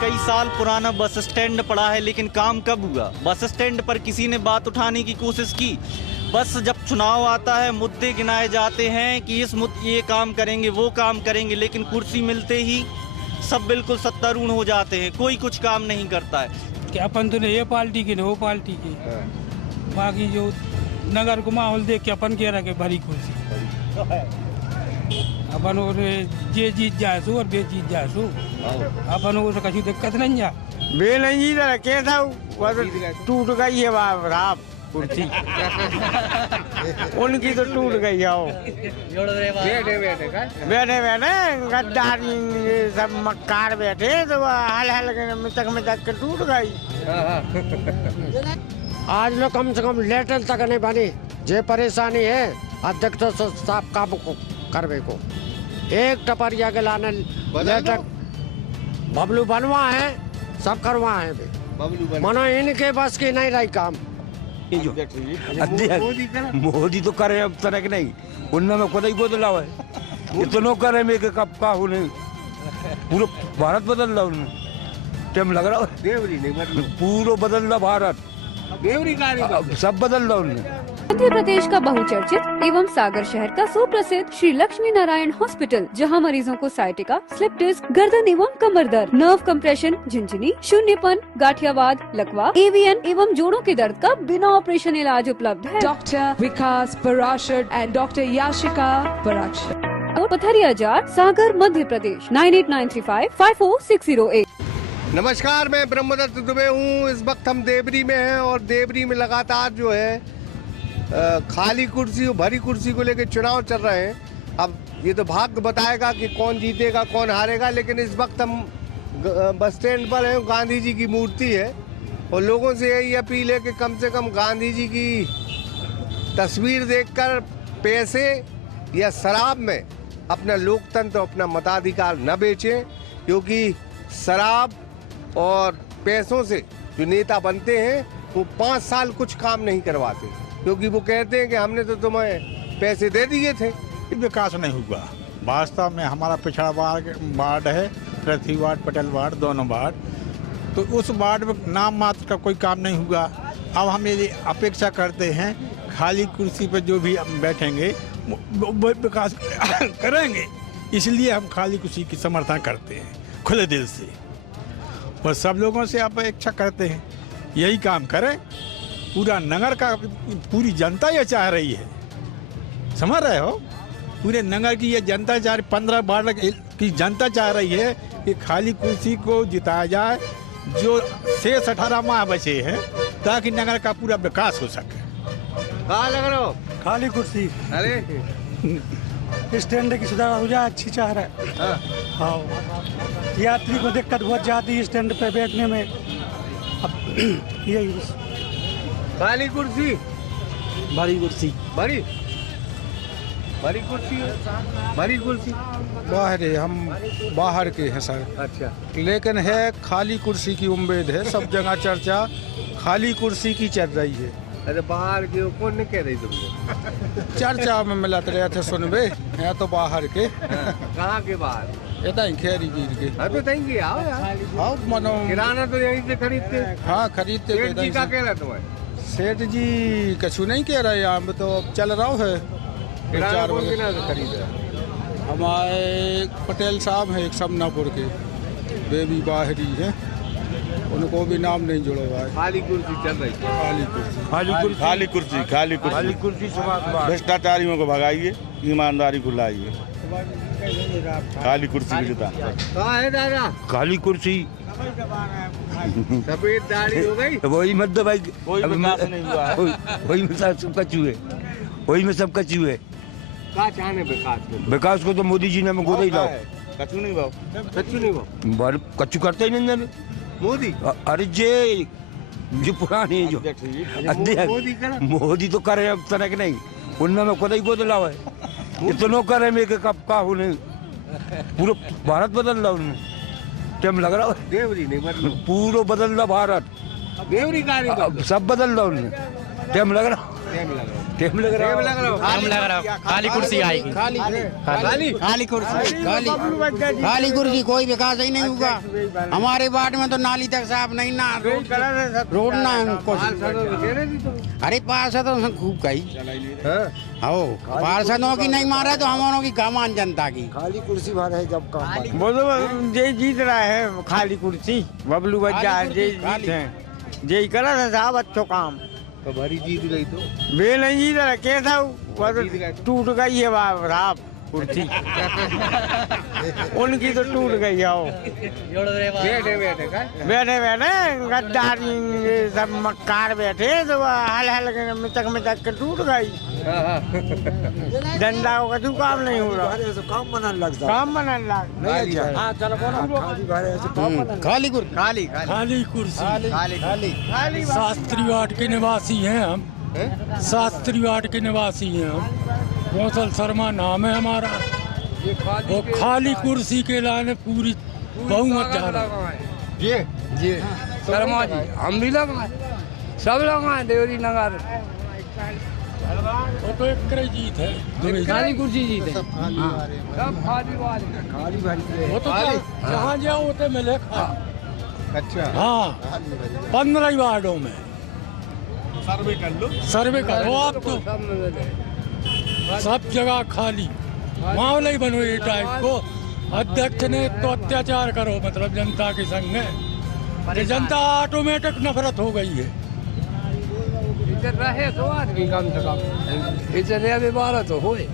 कई साल पुराना बस स्टैंड पड़ा है, लेकिन काम कब हुआ? बस स्टैंड पर किसी ने बात उठाने की कोशिश की? बस जब चुनाव आता है, मुद्दे गिनाए जाते हैं कि ये काम करेंगे, वो काम करेंगे, लेकिन कुर्सी मिलते ही सब बिल्कुल सत्तारूढ़ हो जाते हैं, कोई कुछ काम नहीं करता है। कि अपन तो ये पार्टी के न वो पार्टी के, बाकी जो नगर को माहौल देख के अपन कह रहा के भरी कुर्सी अपन और जे जीत जाए सो और बे जीत जाए सो अपन को कछु दिक्कत नहीं जा बे नहीं जीत रखे था वो टूट गई है बाप कुर्सी उनकी तो टूट गई है वो बैठे बैठे गद्दारी सब मक्कार बैठे तो हल तक के टूट गई। आज लोग कम से कम लेटर तक नहीं बनी, जे परेशानी है अध्यक्ष तो साफ काम को करवे को एक टपरिया के लाने लेटर बबलू बनवा है, सब करवा है मनो इनके बस की नहीं रही काम। मोदी तो करे अब तरह के नहीं, उनमें खुद ही बदलाव है, इतना करे में कब का हो नहीं, पूरा भारत बदल रहा उनमें टाइम लग रहा है, पूरा बदल रहा भारत, सब बदल रहा उनमें। मध्य प्रदेश का बहुचर्चित एवं सागर शहर का सुप्रसिद्ध श्री लक्ष्मी नारायण हॉस्पिटल, जहां मरीजों को साइटिका, स्लिप डिस्क, गर्दन एवं कमर दर्द, नर्व कंप्रेशन, झिंझनी, शून्यपन, गाठियावाद, लकवा, एवीएन एवं जोड़ों के दर्द का बिना ऑपरेशन इलाज उपलब्ध है। Doctor Vikas Parashar and doctor Yashika Parashar और पथरिया जार, सागर, मध्य प्रदेश 9895544608। नमस्कार, मैं ब्रह्मदत्त दुबे हूँ। इस वक्त हम देवरी में हैं और देवरी में लगातार जो है खाली कुर्सी और भरी कुर्सी को लेकर चुनाव चल रहे हैं। अब ये तो भाग्य बताएगा कि कौन जीतेगा कौन हारेगा, लेकिन इस वक्त हम बस स्टैंड पर हैं। गांधी जी की मूर्ति है और लोगों से यही अपील है कि कम से कम गांधी जी की तस्वीर देखकर पैसे या शराब में अपना लोकतंत्र, अपना मताधिकार न बेचें, क्योंकि शराब और पैसों से जो नेता बनते हैं वो 5 साल कुछ काम नहीं करवाते, क्योंकि वो कहते हैं कि हमने तो तुम्हें पैसे दे दिए थे। विकास नहीं हुआ वास्तव में। हमारा पिछड़ा वार्ड है, पृथ्वी वार्ड, पटेल वार्ड, दोनों वार्ड, तो उस वार्ड में नाम मात्र का कोई काम नहीं हुआ। अब हम ये अपेक्षा करते हैं खाली कुर्सी पर जो भी हम बैठेंगे वो विकास करेंगे, इसलिए हम खाली कुर्सी की समर्थन करते हैं खुले दिल से और सब लोगों से अपेक्षा करते हैं यही काम करें। पूरा नगर का, पूरी जनता ये चाह रही है, समझ रहे हो, पूरे नगर की ये जनता चाह रही, 15 वार्ड की जनता चाह रही है कि खाली कुर्सी को जिताया जाए, जो शेष 18 माह बचे हैं, ताकि नगर का पूरा विकास हो सके। कहाँ लग रहा हो? खाली कुर्सी, अरे स्टैंड की सुधार हो जाए, अच्छी चाह रहा है। हाँ, यात्री को दिक्कत बहुत जाती है स्टैंड पे बैठने में। अब यही खाली कुर्सी, भरी कुर्सी, भरी कुर्सी, भरी कुर्सी बाहर है, हम बाहर के हैं सर। अच्छा, लेकिन है खाली कुर्सी की उम्मीद है, सब जगह चर्चा खाली कुर्सी की चल रही है। अरे बाहर के कौन ने कह रही तुमको? चर्चा में मिलत रहे थे, सुनबे है तो बाहर के। कहाँ के बाहर? खेरी गिर के। हाँ तो देंगे, आओ यार, आओ मनो, किराना तो यहीं से खरीदते। हाँ खरीदते। सेठ जी का कह रहा तुम्हें? सेठ जी कछु नहीं कह रहे, यहाँ पे तो चल रहा है। किराना कौन से खरीद रहा है? हमारे पटेल साहब हैं एक समनापुर के, बेबी बाहरी है, उनको भी नाम नहीं जुड़ा हुआ है। खाली कुर्सी चल रही है, खाली कुर्सी, खाली कुर्सी, खाली कुर्सी, खाली कुर्सी, खाली कुर्सी। भ्रष्टाचारियों को भगाइए, ईमानदारी को लाइए, खाली कुर्सी की जिता। कहाँ है दादा? खाली कुर्सी, सफेद दाढ़ी हो गई, वही मत दो भाई, वही में सब कचू है, वही में सब कचू है। क्या चाहने विकास को तो मोदी जी ने हमें गोदा ही लाओ। कचू नहीं भाव, कचू नहीं भाव, कचू करते ही नहीं मोदी। अरे जो पुराने जो अध्यक्ष मोदी तो करे अब तरह के नहीं, उनमें खुद ही बदलाव है, इतना करे में कब का हो नहीं, पूरा भारत बदल रहा उनमें टाइम लग रहा है, देवरी नहीं बदल, पूरा बदल रहा भारत, देवरी का नहीं, सब बदल रहा उनमें टाइम लग रहा। टाइम लग रहा है। टाइम लग रहा खाली कुर्सी आएगी, खाली कुर्सी, खाली कुर्सी, कोई विकास ही नहीं होगा। हमारे वार्ड में तो नाली तक साफ नहीं, ना रोड ना कुछ। अरे पार्षद तो खूब कही, पार्षदों की नहीं मारा तो हमारों की कमान जनता की। खाली कुर्सी भर है जब काम बोलो जे जीत रहा है खाली कुर्सी, बबलू बच्चा जे जीत है, जे करा था साहब अच्छो काम। तो भरी जीत गई तो वे नहीं जीत रहा, कैसा टूट गई है साहब कुर्सी। उनकी तो टूट गई है वो। बैठे बैठे गद्दारी सब मक्कार बैठे तो हल हल मिचक के टूट गई। डंडा का तू काम नहीं हो रहा, काम बनाने लग जाए, काम बनाने लग। हाँ चलो खाली कुर्सी, खाली कुर्सी, खाली शास्त्री वार्ड के निवासी हैं हम, शास्त्री वार्ड के निवासी हैं हम। कौशल शर्मा नाम है हमारा। वो खाली कुर्सी के लाने पूरी बहुमत जा रहा है। जी शर्मा जी, हम भी लगाए, सब लगाए, देवरी नगर। वो तो एक कई जीत है, खाली कुर्सी जीत है। सब खाली वाले, वो तो जहाँ जाओ उतने मिले। अच्छा हाँ 15 वार्डों में सर्वे करो आप तो सब जगह खाली मामला ही बनो ये टाइप को। अध्यक्ष ने तो अत्याचार करो, मतलब जनता के संग में कि जनता ऑटोमेटिक नफरत हो गई है। इधर रहे तो आदमी कम से कम इधर अभी बारह तो हुए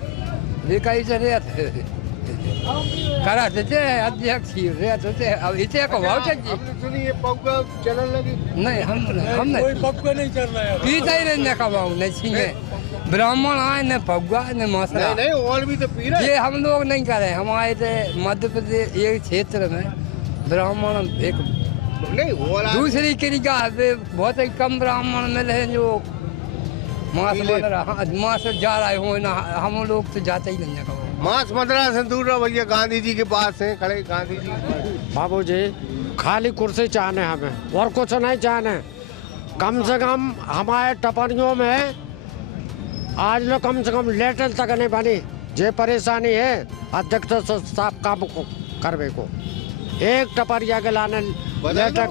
लेकिन इधर करा देते अध्यक्ष रहते। अब इसे को भाव चाहिए सुनिए पौगा चलन लगी नहीं, हम कोई पक्का नहीं चल रहा है। पीता ही रहने का भाव नहीं छीने। ब्राह्मण आए न पौगा न मसला, नहीं और भी तो पी रहे। ये हम लोग नहीं करें। हमारे तो मध्य प्रदेश एक क्षेत्र में ब्राह्मण एक नहीं दूसरी क्रिया बहुत ही कम ब्राह्मण मिले हैं जो मांस बन रहा, मांस जा रहे हो ना। हम लोग तो जाते ही नहीं है। मांस मदरा से दूर रहो भैया, गांधी जी के पास है खड़े। गांधी जी बाबूजी खाली कुर्सी चाहने हमें, और कुछ नहीं चाहने। कम से कम हमारे टपरियों में आज लोग कम से कम लेटर तक नहीं बनी। जे परेशानी है अध्यक्ष तो साफ काम को करवे को। एक टपरिया के लाने लेटर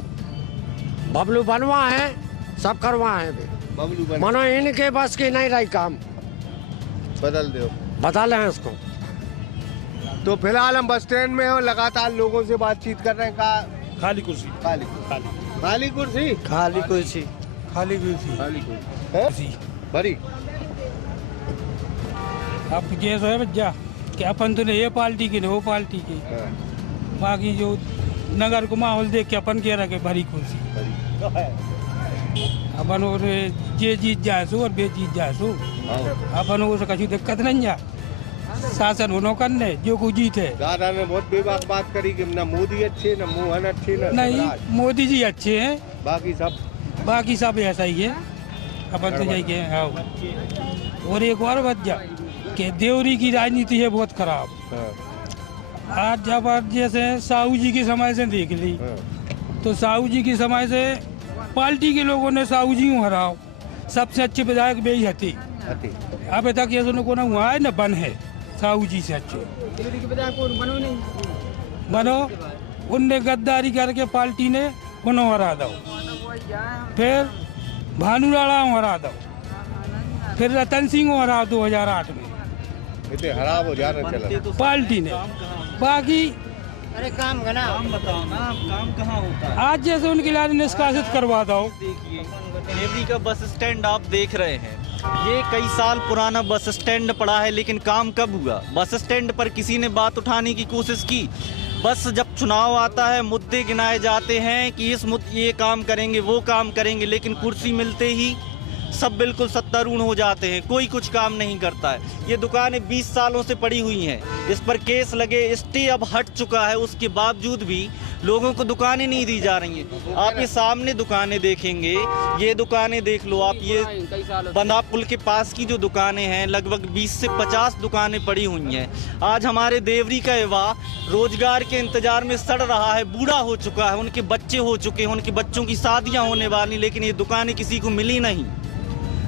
बबलू बनवा है, सब करवा है बबलू मनो इनके बस की नहीं रही काम, बदल दो, बदल हैं उसको। तो फिलहाल हम बस स्टैंड में हो, लगातार लोगों से बातचीत कर रहे हैं। खाली कुर्सी, खाली खाली कुर्सी, खाली कुर्सी, खाली कुर्सी, खाली कुर्सी भरी। अब केस है बच्चा कि अपन तो ये पार्टी की नहीं वो पार्टी की, बाकी जो नगर को माहौल देख के अपन कह रहे भरी कुर्सी। अपन और जे जीत जाए सो और बे जीत जाए सो, अपन को कछु दिक्कत नहीं जा। शासन होनो करने जो को जीते। दादा ने बहुत बेबाक बात करी कि ना मोदी अच्छे ना मोहन अच्छे ना नहीं, मोदी जी अच्छे हैं, बाकी सब ऐसा ही है। अपन तो जाइए। हाँ और एक और बात जा कि देवरी की राजनीति है बहुत खराब। आज जब जैसे साहू जी के समय से देख ली तो साहू जी के समय से पार्टी के लोगों ने साहू जी को हराओ, सबसे अच्छे विधायक वे ही थे। अब तक ये को ना हुआ है न बन है साहू जी से अच्छे बनो। उनने गद्दारी करके पार्टी ने उन्होंने हरा दो, फिर भानु राणा हरा दो, फिर रतन सिंह को हरा 2008 में खराब हो जा रहा पार्टी ने। बाकी अरे काम का काम बताओ ना, काम कहाँ होता है? आज जैसे उनके लिए निष्कासित करवा दो। देखिए देवरी का बस स्टैंड आप देख रहे हैं, ये कई साल पुराना बस स्टैंड पड़ा है, लेकिन काम कब हुआ? बस स्टैंड पर किसी ने बात उठाने की कोशिश की? बस जब चुनाव आता है मुद्दे गिनाए जाते हैं कि ये काम करेंगे वो काम करेंगे, लेकिन कुर्सी मिलते ही सब बिल्कुल सत्तारूढ़ हो जाते हैं, कोई कुछ काम नहीं करता है। ये दुकानें 20 सालों से पड़ी हुई हैं, इस पर केस लगे, स्टे अब हट चुका है, उसके बावजूद भी लोगों को दुकानें नहीं दी जा रही हैं। आप ये सामने दुकानें देखेंगे, ये दुकानें देख लो आप, ये बंदा पुल के पास की जो दुकानें हैं लगभग 20 से 50 दुकानें पड़ी हुई हैं। आज हमारे देवरी का युवा रोजगार के इंतजार में सड़ रहा है, बूढ़ा हो चुका है, उनके बच्चे हो चुके हैं, उनके बच्चों की शादियाँ होने वाली, लेकिन ये दुकानें किसी को मिली नहीं।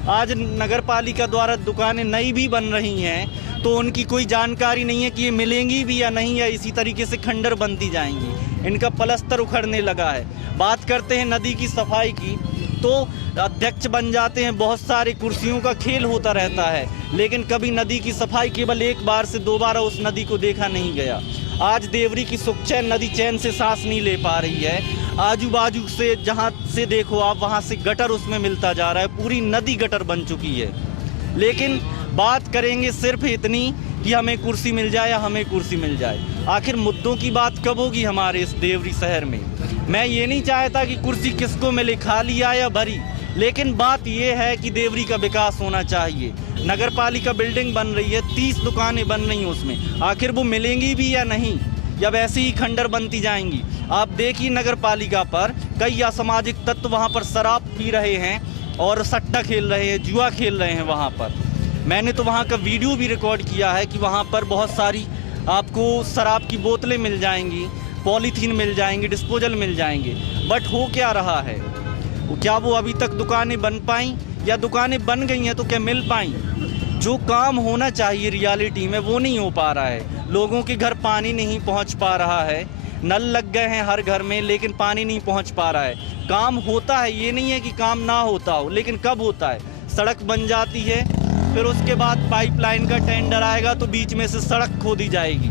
आज नगर पालिका द्वारा दुकानें नई भी बन रही हैं तो उनकी कोई जानकारी नहीं है कि ये मिलेंगी भी या नहीं, या इसी तरीके से खंडर बनती जाएंगी। इनका पलस्तर उखड़ने लगा है। बात करते हैं नदी की सफाई की, तो अध्यक्ष बन जाते हैं, बहुत सारी कुर्सियों का खेल होता रहता है, लेकिन कभी नदी की सफाई केवल एक बार से दो बार उस नदी को देखा नहीं गया। आज देवरी की सुखचैन नदी चैन से सांस नहीं ले पा रही है। आजू बाजू से जहाँ से देखो आप, वहाँ से गटर उसमें मिलता जा रहा है, पूरी नदी गटर बन चुकी है। लेकिन बात करेंगे सिर्फ इतनी कि हमें कुर्सी मिल जाए या हमें कुर्सी मिल जाए। आखिर मुद्दों की बात कब होगी हमारे इस देवरी शहर में? मैं ये नहीं चाहता कि कुर्सी किसको मिले, खाली आए या भरी, लेकिन बात ये है कि देवरी का विकास होना चाहिए। नगर पालिका बिल्डिंग बन रही है, 30 दुकानें बन रही हैं उसमें, आखिर वो मिलेंगी भी या नहीं, या वैसे ही खंडर बनती जाएंगी? आप देखिए नगर पालिका पर कई असामाजिक तत्व वहाँ पर शराब पी रहे हैं और सट्टा खेल रहे हैं, जुआ खेल रहे हैं वहाँ पर। मैंने तो वहाँ का वीडियो भी रिकॉर्ड किया है कि वहाँ पर बहुत सारी आपको शराब की बोतलें मिल जाएंगी, पॉलीथीन मिल जाएंगे, डिस्पोजल मिल जाएंगे। बट हो क्या रहा है? क्या वो अभी तक दुकानें बन पाई, या दुकानें बन गई हैं तो क्या मिल पाई? जो काम होना चाहिए रियलिटी में वो नहीं हो पा रहा है। लोगों के घर पानी नहीं पहुंच पा रहा है, नल लग गए हैं हर घर में लेकिन पानी नहीं पहुंच पा रहा है। काम होता है, ये नहीं है कि काम ना होता हो, लेकिन कब होता है? सड़क बन जाती है, फिर उसके बाद पाइपलाइन का टेंडर आएगा तो बीच में से सड़क खोदी जाएगी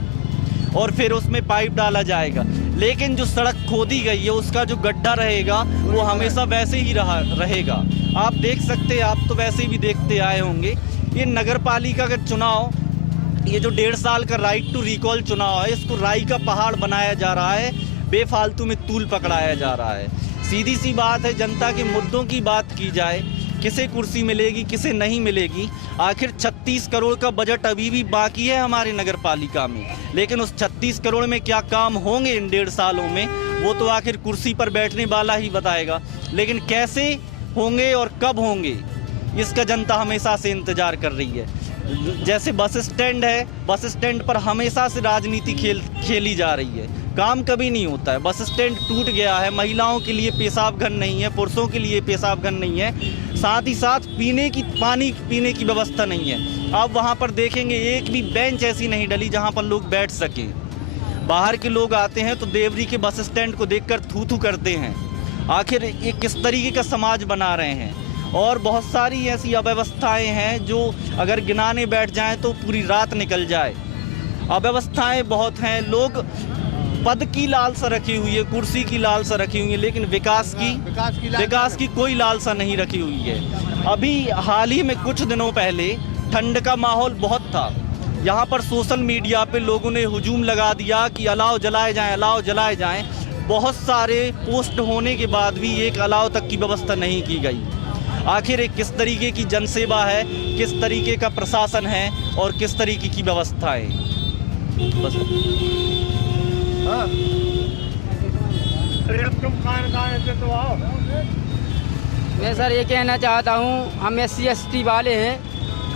और फिर उसमें पाइप डाला जाएगा, लेकिन जो सड़क खोदी गई है उसका जो गड्ढा रहेगा वो हमेशा वैसे ही रहेगा। आप देख सकते हैं, आप तो वैसे भी देखते आए होंगे, ये नगर पालिका का चुनाव, ये जो 1.5 साल का राइट टू रिकॉल चुनाव है, इसको राई का पहाड़ बनाया जा रहा है, बेफालतू में तूल पकड़ाया जा रहा है। सीधी सी बात है, जनता के मुद्दों की बात की जाए, किसे कुर्सी मिलेगी किसे नहीं मिलेगी। आखिर 36 करोड़ का बजट अभी भी बाकी है हमारे नगर पालिका में, लेकिन उस 36 करोड़ में क्या काम होंगे इन 1.5 सालों में, वो तो आखिर कुर्सी पर बैठने वाला ही बताएगा। लेकिन कैसे होंगे और कब होंगे, इसका जनता हमेशा से इंतजार कर रही है। जैसे बस स्टैंड है, बस स्टैंड पर हमेशा से राजनीति खेली जा रही है, काम कभी नहीं होता है। बस स्टैंड टूट गया है, महिलाओं के लिए पेशाब घर नहीं है, पुरुषों के लिए पेशाब घर नहीं है, साथ ही साथ पानी पीने की व्यवस्था नहीं है। आप वहाँ पर देखेंगे एक भी बेंच ऐसी नहीं डली जहाँ पर लोग बैठ सकें। बाहर के लोग आते हैं तो देवरी के बस स्टैंड को देखकर थू-थू करते हैं। आखिर ये किस तरीके का समाज बना रहे हैं? और बहुत सारी ऐसी अव्यवस्थाएं हैं जो अगर गिनाने बैठ जाएं तो पूरी रात निकल जाए। अव्यवस्थाएं बहुत हैं, लोग पद की लालसा रखी हुई है, कुर्सी की लालसा रखी हुई है, लेकिन विकास की कोई लालसा नहीं रखी हुई है। अभी हाल ही में कुछ दिनों पहले ठंड का माहौल बहुत था, यहाँ पर सोशल मीडिया पे लोगों ने हुजूम लगा दिया कि अलाव जलाए जाएं, अलाव जलाए जाएं। बहुत सारे पोस्ट होने के बाद भी एक अलाव तक की व्यवस्था नहीं की गई। आखिर एक किस तरीके की जनसेवा है, किस तरीके का प्रशासन है और किस तरीके की व्यवस्थाएं? बस हाँ। तुम कहाँ से तो आओ। मैं सर ये कहना चाहता हूँ, हम SC/ST वाले हैं,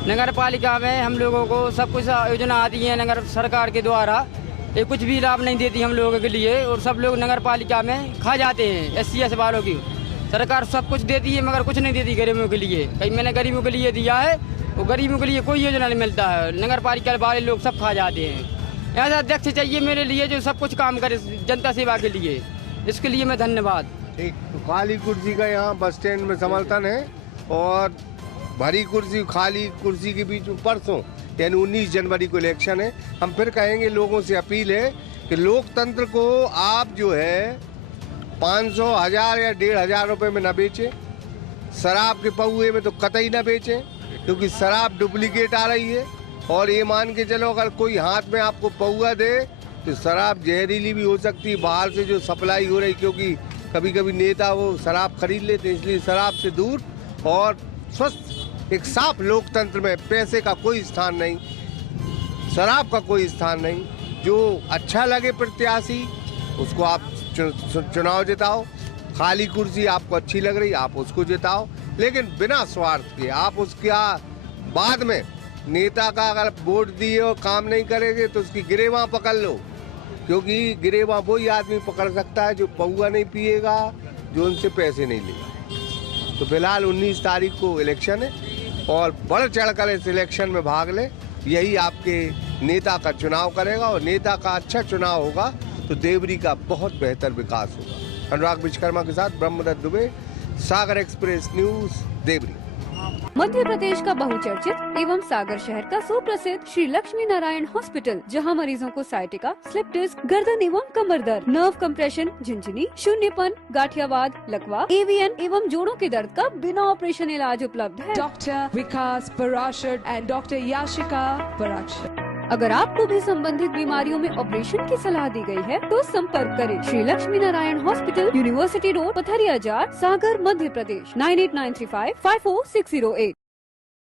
नगर पालिका में हम लोगों को सब कुछ योजना आती है नगर सरकार के द्वारा, ये कुछ भी लाभ नहीं देती हम लोगों के लिए, और सब लोग नगर पालिका में खा जाते हैं। SC/ST वालों की सरकार सब कुछ देती है मगर कुछ नहीं देती गरीबों के लिए। कहीं मैंने गरीबों के लिए दिया है, वो गरीबों के लिए कोई योजना नहीं मिलता है। नगर पालिका वाले लोग सब खा जाते हैं। ऐसा अध्यक्ष चाहिए मेरे लिए जो सब कुछ काम करे जनता सेवा के लिए, इसके लिए मैं धन्यवाद। ठीक, तो खाली कुर्सी का यहाँ बस स्टैंड में समर्थन है, और भरी कुर्सी खाली कुर्सी के बीच में परसों यानी 19 जनवरी को इलेक्शन है। हम फिर कहेंगे, लोगों से अपील है कि लोकतंत्र को आप जो है 500, 1000 या 1500 रुपये में न बेचें। शराब के पौए में तो कतई न बेचें, क्योंकि शराब डुप्लीकेट आ रही है। और ये मान के चलो, अगर कोई हाथ में आपको पौआ दे तो शराब जहरीली भी हो सकती है, बाहर से जो सप्लाई हो रही, क्योंकि कभी कभी नेता वो शराब खरीद लेते हैं। इसलिए शराब से दूर और स्वस्थ एक साफ लोकतंत्र में पैसे का कोई स्थान नहीं, शराब का कोई स्थान नहीं। जो अच्छा लगे प्रत्याशी उसको आप चुनाव जिताओ। खाली कुर्सी आपको अच्छी लग रही, आप उसको जिताओ, लेकिन बिना स्वार्थ के। आप उसका बाद में नेता का अगर वोट दिए और काम नहीं करेंगे तो उसकी गिरेबां पकड़ लो, क्योंकि गिरेबां वही आदमी पकड़ सकता है जो पौआ नहीं पिएगा, जो उनसे पैसे नहीं लेगा। तो फिलहाल 19 तारीख को इलेक्शन है और बढ़ चढ़कर इस इलेक्शन में भाग ले। यही आपके नेता का चुनाव करेगा और नेता का अच्छा चुनाव होगा तो देवरी का बहुत बेहतर विकास होगा। अनुराग विश्वकर्मा के साथ ब्रह्मदत्त दुबे, सागर एक्सप्रेस न्यूज, देवरी। मध्य प्रदेश का बहुचर्चित एवं सागर शहर का सुप्रसिद्ध श्री लक्ष्मी नारायण हॉस्पिटल, जहां मरीजों को साइटिका, स्लिप डिस्क, गर्दन एवं कमर दर्द, नर्व कंप्रेशन, झिंझनी, शून्यपन, गाठियावाद, लकवा, एवीएन एवं जोड़ों के दर्द का बिना ऑपरेशन इलाज उपलब्ध है। Dr. Vikas Parashar and Dr. Yashika Parashar. अगर आपको भी संबंधित बीमारियों में ऑपरेशन की सलाह दी गई है तो संपर्क करें Shri Lakshmi Narayan hospital, university road, Patharia Jar, Sagar, Madhya Pradesh 9893554608।